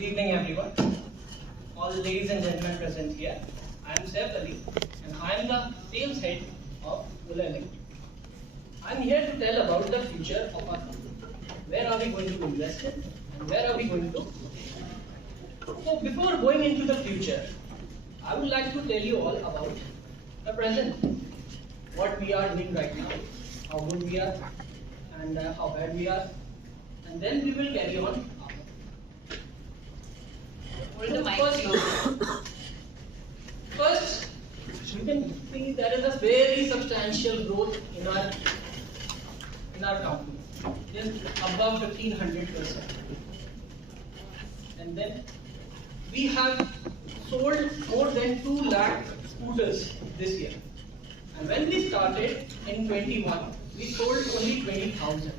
Good evening, everyone. All the ladies and gentlemen present here. I am Saif Ali, and I am the sales head of Ola Electric. I am here to tell about the future of our company. Where are we going to invest in, and where are we going to? So, before going into the future, I would like to tell you all about the present. What we are doing right now, how good we are, and how bad we are, and then we will carry on. First, you can see there is a very substantial growth in our company, just above 1500%. And then we have sold more than 2 lakh scooters this year. And when we started in 21, we sold only 20,000.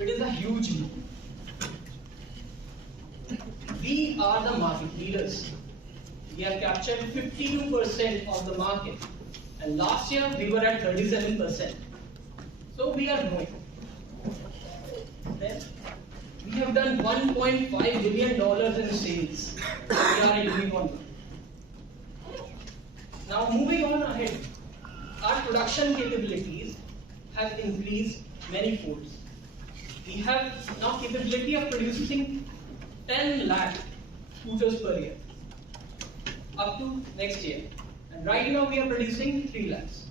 It is a huge move. We are the market leaders. We have captured 52% of the market. And last year we were at 37%. So we are growing. Then we have done $1.5 billion in sales. We are in unicorn. Now moving on ahead, our production capabilities have increased many folds. We have now capability of producing 10 lakh scooters per year up to next year. And right now we are producing 3 lakhs.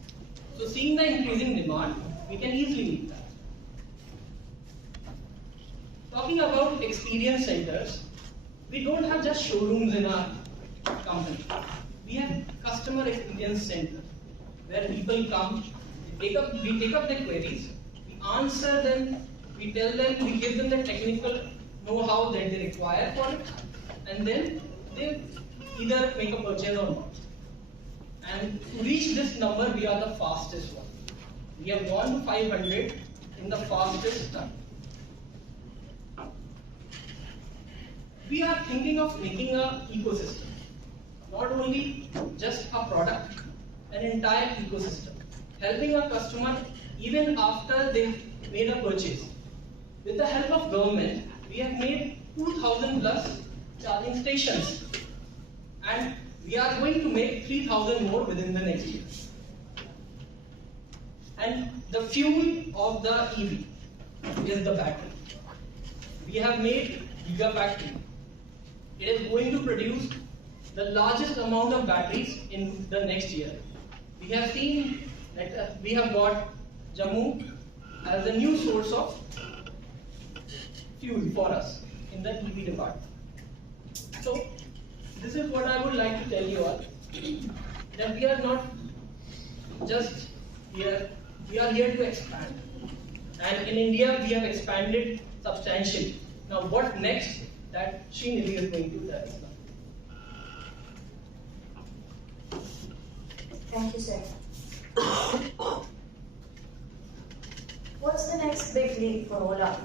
So seeing the increasing demand, we can easily meet that. Talking about experience centers, we don't have just showrooms in our company. We have customer experience centers where people come, we take up their queries, we answer them, we tell them, we give them the technical know-how that they require for it, and then they either make a purchase or not. And to reach this number, we are the fastest one. We have gone to 500 in the fastest time. We are thinking of making an ecosystem, not only just a product, an entire ecosystem, helping a customer even after they've made a purchase. With the help of government, we have made 2,000 plus charging stations, and we are going to make 3,000 more within the next year. And the fuel of the EV is the battery. We have made Gigafactory. It is going to produce the largest amount of batteries in the next year. We have seen that we have got Jammu as a new source of fuel for us in the EV department. So, this is what I would like to tell you all, that we are not just here, we are here to expand. And in India, we have expanded substantially. Now, what next? That Srinidhi is going to tell us now. Thank you, sir. What's the next big leap for Ola?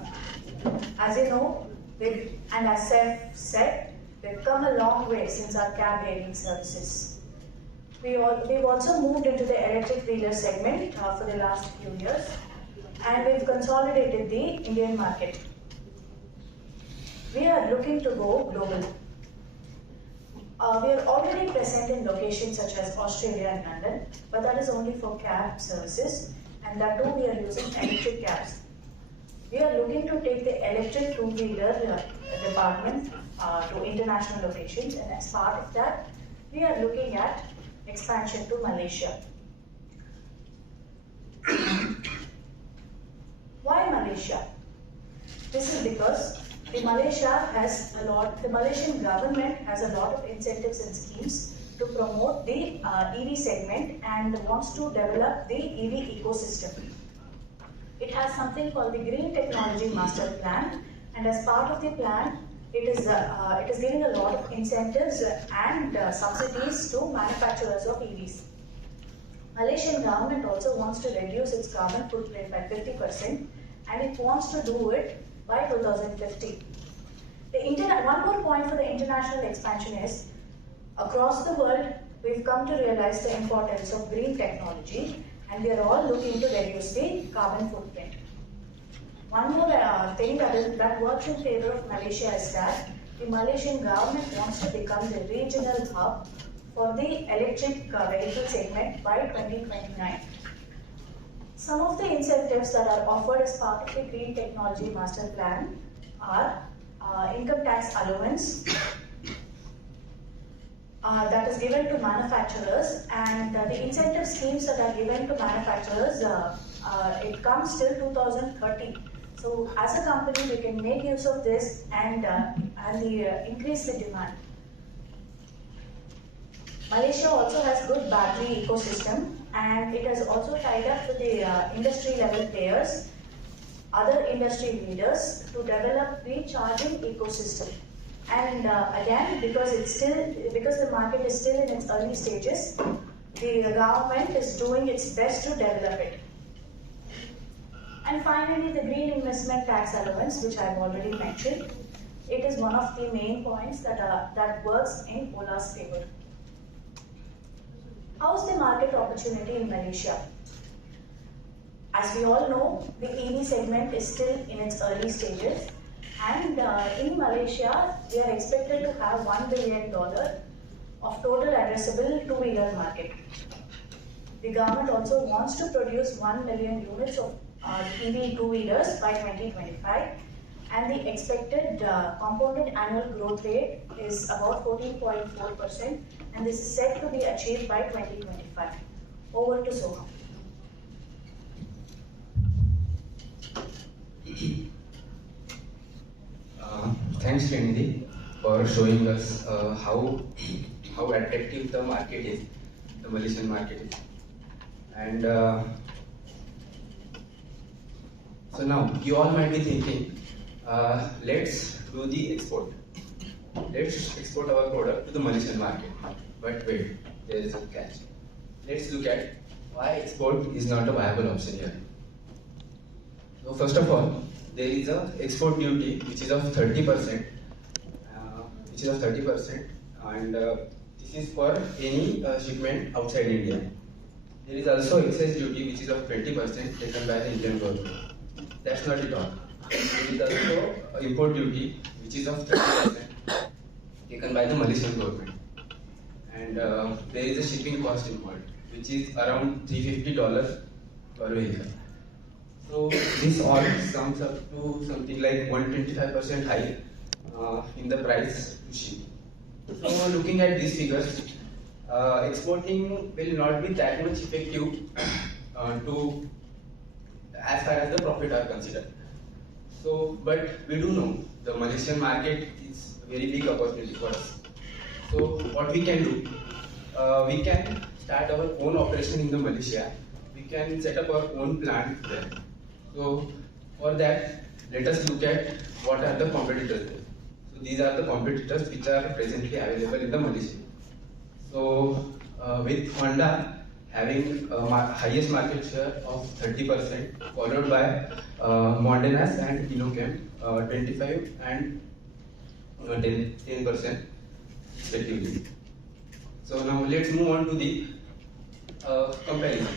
As you know, and as Saif said, we've come a long way since our cab hailing services. We've also moved into the electric wheeler segment for the last few years, and we've consolidated the Indian market. We are looking to go global. We are already present in locations such as Australia and London, but that is only for cab services, and that too we are using electric cabs. We are looking to take the electric two-wheeler department to international locations, and as part of that, we are looking at expansion to Malaysia. Why Malaysia? This is because the Malaysian government has a lot of incentives and schemes to promote the EV segment and wants to develop the EV ecosystem. It has something called the Green Technology Master Plan, and as part of the plan, it is giving a lot of incentives and subsidies to manufacturers of EVs. Malaysian government also wants to reduce its carbon footprint by 50%, and it wants to do it by 2050. One more point for the international expansion is, across the world, we've come to realize the importance of green technology, and we are all looking to reduce the carbon footprint. One more thing that works in favor of Malaysia is that the Malaysian government wants to become the regional hub for the electric vehicle segment by 2029. Some of the incentives that are offered as part of the Green Technology Master Plan are income tax allowance that is given to manufacturers, and the incentive schemes that are given to manufacturers, it comes till 2030. So as a company, we can make use of this and increase the demand. Malaysia also has good battery ecosystem, and it has also tied up with the industry level players, other industry leaders to develop the charging ecosystem. And again, because the market is still in its early stages, the government is doing its best to develop it. And finally, the green investment tax allowance, which I've already mentioned, it is one of the main points that works in Ola's favor. How's the market opportunity in Malaysia? As we all know, the EV segment is still in its early stages, and in Malaysia, we are expected to have $1 billion of total addressable two-wheeler market. The government also wants to produce 1 million units of EV two-wheelers by 2025, and the expected compounded annual growth rate is about 14.4%, and this is set to be achieved by 2025. Over to Soham. Thanks, Srinidhi, for showing us how attractive the market is, the Malaysian market is. And so now you all might be thinking, let's do the export. Let's export our product to the Malaysian market. But wait, there is a catch. Let's look at why export is not a viable option here. So first of all, there is a export duty which is of 30%, and this is for any shipment outside India. There is also excess duty which is of 20% taken by the Indian government. That's not it all. There is also import duty which is of 30% taken by the Malaysian government, and there is a shipping cost involved which is around $350 per vehicle. So this all sums up to something like 125% hike in the price to ship. So looking at these figures, exporting will not be that much effective to as far as the profit are considered. So, but we do know the Malaysian market is a very big opportunity for us. So what we can do, we can start our own operation in the Malaysia. We can set up our own plant there. So for that, let us look at what are the competitors there. So these are the competitors which are presently available in the Malaysia. So with Honda having highest market share of 30%, followed by Mondenas and Inochem 25 and 10% respectively. So now let's move on to the comparison.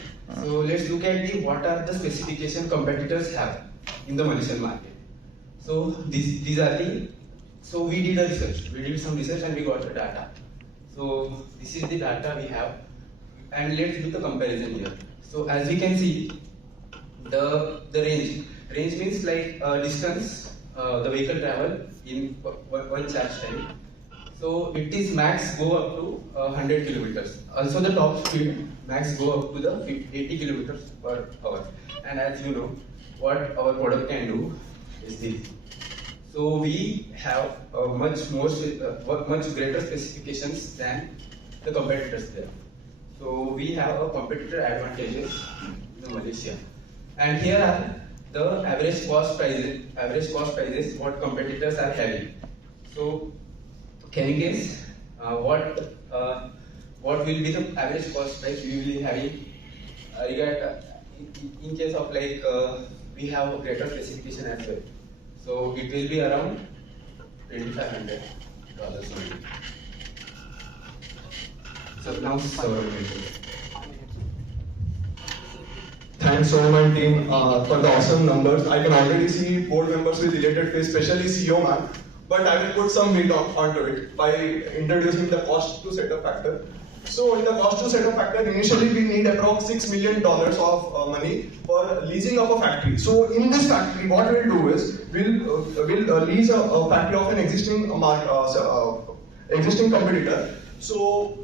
So let's look at what are the specification competitors have in the Malaysian market. So these are the, so we did a research, we did some research and we got the data. So this is the data we have, and let's do the comparison here. So as we can see, the range means like distance the vehicle travel in one charge time. So it is max go up to 100 kilometers. Also the top speed max go up to the 80 kilometers per hour. And as you know, what our product can do is this. So we have much greater specifications than the competitors there. So we have a competitor advantages in Malaysia. And here are the average cost prices what competitors are having. So can you guess what will be the average cost price we will be having in case of like we have a greater specification as well. So it will be around $2,500 only. So now Thanks so much team for the awesome numbers. I can already see board members with related face, especially CEO man, but I will put some weight onto it by introducing the cost to setup factor. So in the cost to setup factor, initially we need approx $6 million of money for leasing of a factory. So in this factory, what we'll do is we'll lease a factory of an existing existing competitor. So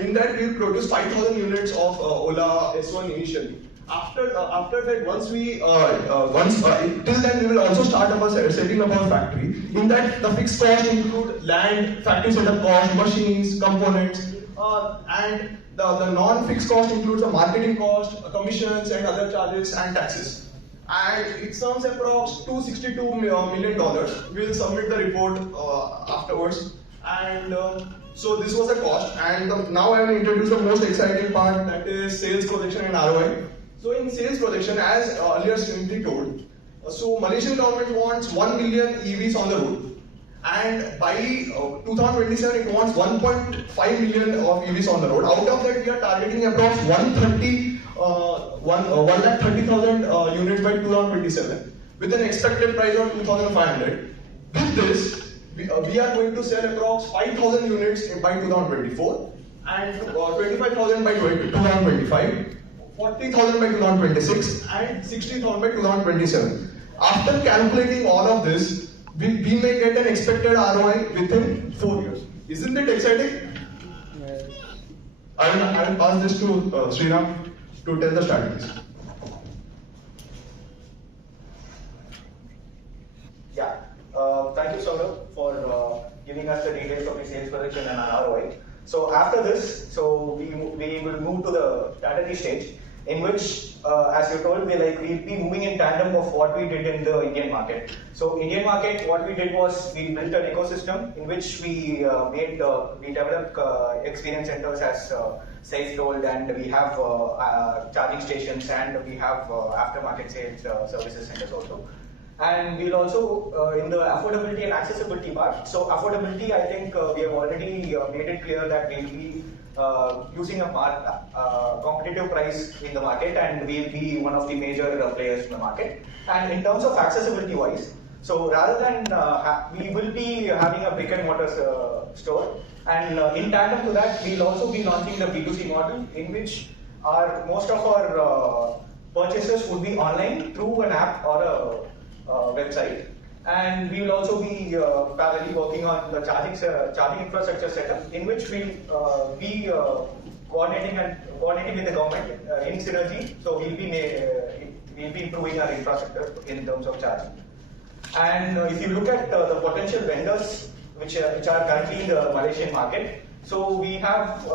in that we'll produce 5,000 units of Ola S1 initially. After that, once till then we will also start setting up our factory. In that, the fixed cost include land, factory setup cost, machines, components, and the non-fixed cost includes the marketing cost, commissions, and other charges and taxes. And it sums approx $262 million. We will submit the report afterwards. And so this was the cost. And now I will introduce the most exciting part, that is sales projection and ROI. So in sales projection, as earlier Srinidhi told, so Malaysian government wants 1 million EVs on the road, and by 2027 it wants 1.5 million of EVs on the road. Out of that, we are targeting approx 130,000 units by 2027, with an expected price of 2,500. With this, we are going to sell approx 5,000 units by 2024, and 25,000 by 2025. 40,000 by 2026 and 60,000 by 2027. After calculating all of this, we may get an expected ROI within 4 years. Isn't it exciting? Yes. I will pass this to Sriram to tell the strategies. Yeah. Thank you, Saurabh, for giving us the details of the sales projection and ROI. So after this, we will move to the strategy stage, in which, as you told, we'll be moving in tandem of what we did in the Indian market. So Indian market, what we did was we built an ecosystem in which we developed experience centers, as Saif told, and we have charging stations, and we have aftermarket sales services centers also. And we'll also, in the affordability and accessibility part, so affordability, I think we have already made it clear that we'll be using a competitive price in the market, and we'll be one of the major players in the market. And in terms of accessibility wise, so rather than, we will be having a brick and mortar store, and in tandem to that, we'll also be launching the B2C model, in which most of our purchases would be online through an app or a website. And we will also be parallelly working on the charging infrastructure setup, in which we'll be coordinating with the government in synergy. So we'll be improving our infrastructure in terms of charging. And if you look at the potential vendors which are currently in the Malaysian market, so we have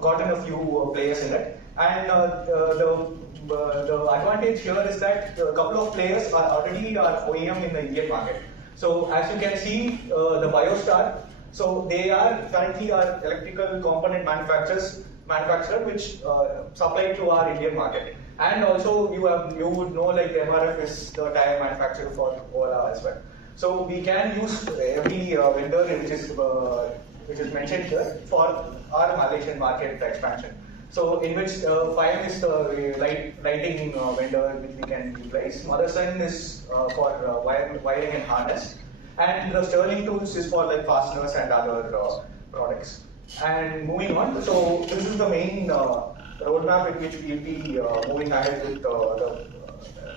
gotten a few players in it. And the advantage here is that a couple of players are already our OEM in the Indian market. So as you can see, the BioStar, so they are currently our electrical component manufacturer which supply to our Indian market. And also you would know, like, MRF is the tire manufacturer for Ola as well. So we can use every vendor which is mentioned here for our Malaysian market expansion. So in which FIAM is the lighting vendor which we can utilize. Motherson is for wiring and harness. And the Sterling Tools is for like fasteners and other products. And moving on, so this is the main roadmap in which we'll be moving ahead with the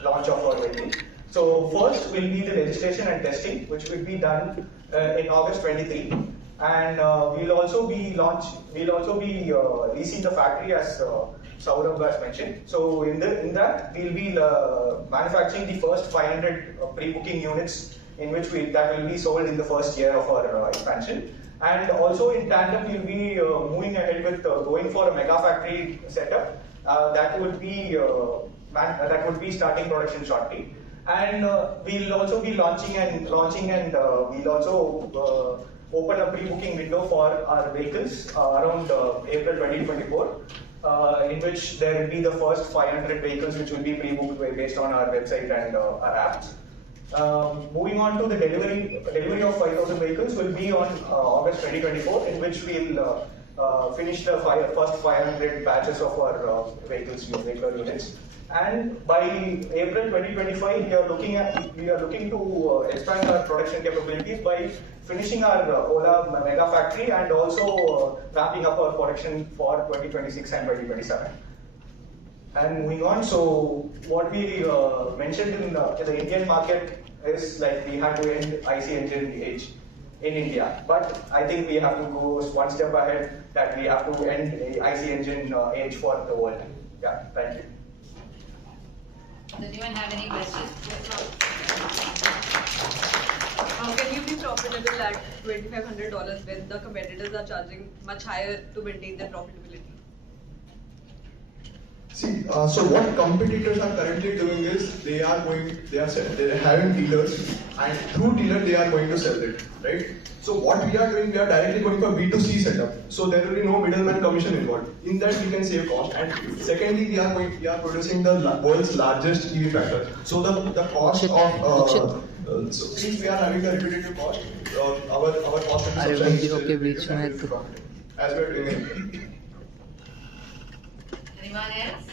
launch of our vehicle. So first will be the registration and testing, which will be done in August 23. And we'll also be leasing the factory, as Saurabh has mentioned. So in that we'll be manufacturing the first 500 pre-booking units, in which that will be sold in the first year of our expansion. And also in tandem we'll be moving ahead with going for a mega factory setup that would be starting production shortly. And we'll also be launching and we'll also open a pre-booking window for our vehicles around April 2024, in which there will be the first 500 vehicles which will be pre-booked based on our website and our apps. Moving on to the delivery of 5,000 vehicles will be on August 2024, in which we'll finish the first 500 batches of our vehicle units. And by April 2025, we are looking to expand our production capabilities by finishing our Ola mega factory and also ramping up our production for 2026 and 2027. And moving on, so what we mentioned in the Indian market is like we had to end IC engine age in India. But I think we have to go one step ahead, that we have to end IC engine age for the world. Yeah, thank you. Does anyone have any questions? How can you be profitable at $2,500 when the competitors are charging much higher to maintain their profitability? See, so what competitors are currently doing is they're having dealers, and through dealer they are going to sell it, right? So what we are doing, we are directly going for B2C setup. So there will be no middleman commission involved. In that we can save cost. And secondly, we are producing the world's largest EV tractor. So the cost of so since we are having the repetitive cost, our cost is substantially as we are doing it. Anyone else?